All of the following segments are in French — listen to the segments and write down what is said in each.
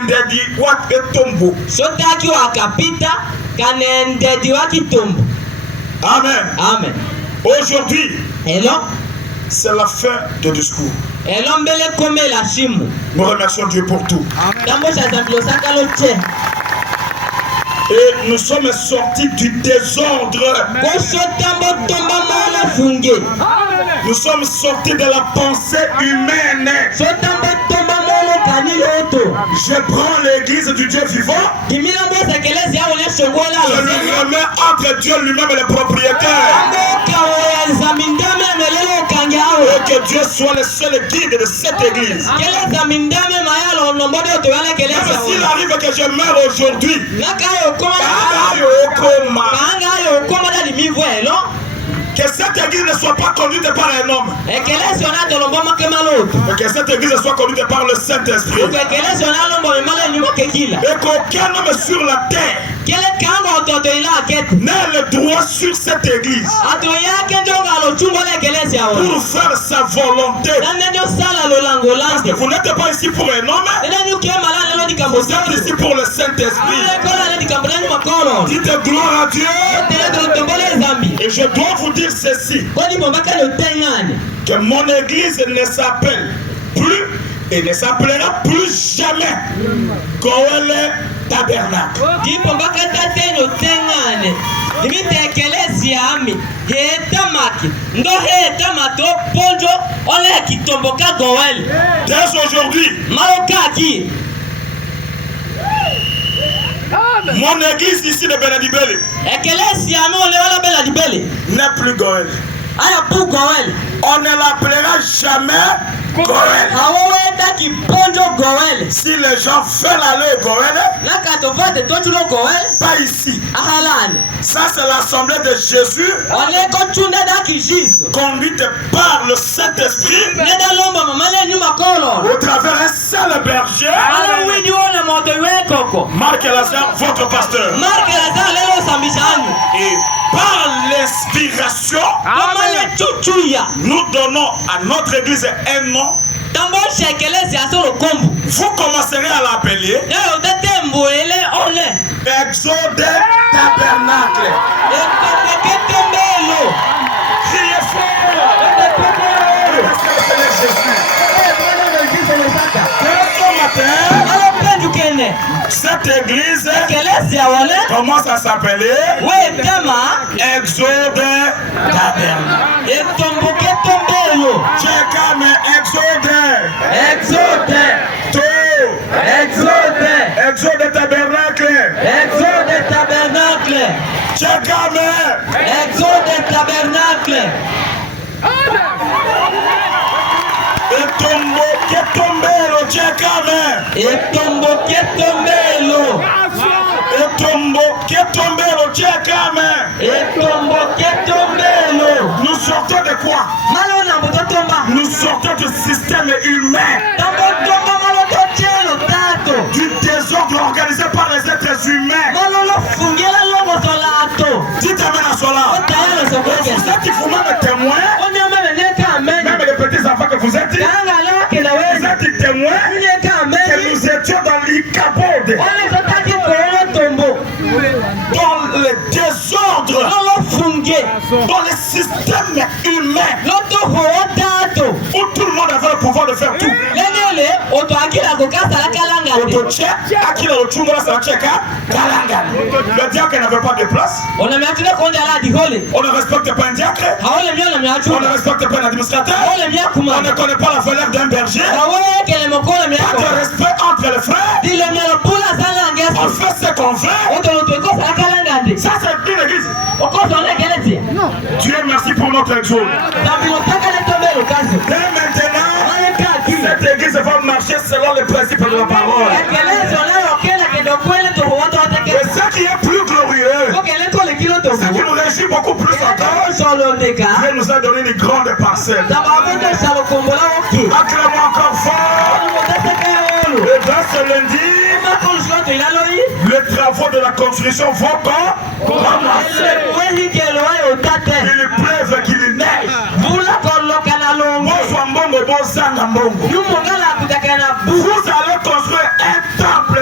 kanendedi wat etombo. Sotaki wakapita kanendedi wakitombo. Amen. Amen. Aujourd'hui, Hello. c'est la fin du discours. Hello mbele kome la shimu. Nous remercions Dieu pour tout. Et nous sommes sortis du désordre. Nous sommes sortis de la pensée humaine. Je prends l'église du Dieu vivant. Je le remets entre Dieu lui-même et le propriétaire. Et que Dieu soit le seul guide de cette église. Même s'il arrive que je meurs aujourd'hui, que cette église ne soit pas conduite par un homme, mais que cette église soit conduite par le Saint-Esprit. Et qu'aucun homme sur la terre n'ait le droit sur cette église pour faire sa volonté. Parce que vous n'êtes pas ici pour un homme, vous êtes ici pour le Saint-Esprit. Dites gloire à Dieu. Et je dois vous dire ceci, que mon église ne s'appelle plus et ne s'appellera plus jamais Goël Tabernacle. Dès aujourd'hui, mon église ici de Benadibele n'est plus Goël. On ne l'appellera jamais Goël. Si les gens veulent aller au Goël, pas ici. Ça c'est l'assemblée de Jésus, conduite par le Saint-Esprit, au travers un seul berger, Marc Lazare, votre pasteur. Et par l'inspiration, nous donnons à notre église un nom. Vous commencerez à l'appeler Exode Tabernacle. Criez fort. Cette église commence à s'appeler Exode Tabernacle. Exode Tabernacle. Exode Tabernacle. Exode Tabernacle. Etombo ketombelo chekame. Etombo ketombelo. Etombo ketombelo chekame. Etombo ketombelo. Nous sortons de quoi? Nous sortons du système humain. Du désordre organisé par les êtres humains. Dites amen à cela. Vous êtes qui vous même témoin. Même les petits enfants que vous êtes, vous êtes témoins que nous étions dans l'Ikabode, dans le désordre, dans le système humain, où tout le monde avait le pouvoir de faire tout. Le diacre n'avait pas de place. On ne respecte pas un diacre. On ne respecte pas un administrateur. On ne connaît pas la valeur d'un berger. Pas de respect entre les frères. On fait ce qu'on veut. Ça c'est une église. Dieu merci pour notre exode. Dès maintenant, cette église va marcher selon les principes de la parole. Et ce qui est plus glorieux, ce qui nous réjouit beaucoup plus encore, Dieu nous a donné une grande parcelle. Acclamons encore fort. Et dans ce lundi, les travaux de la construction vont commencer. Qu'il pleuve, qu'il neige. Vous allez construire un temple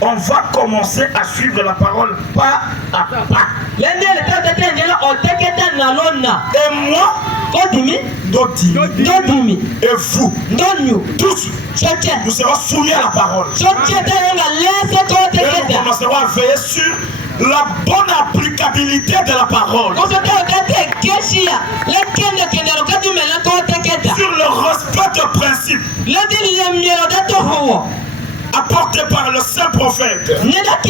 on va commencer à suivre la parole pas à pas. Et moi, Dodimi, et vous, tous, nous serons soumis à la parole. Et nous commencerons à veiller sur la bonne applicabilité de la parole. Sur le respect de principes apportés par le saint prophète.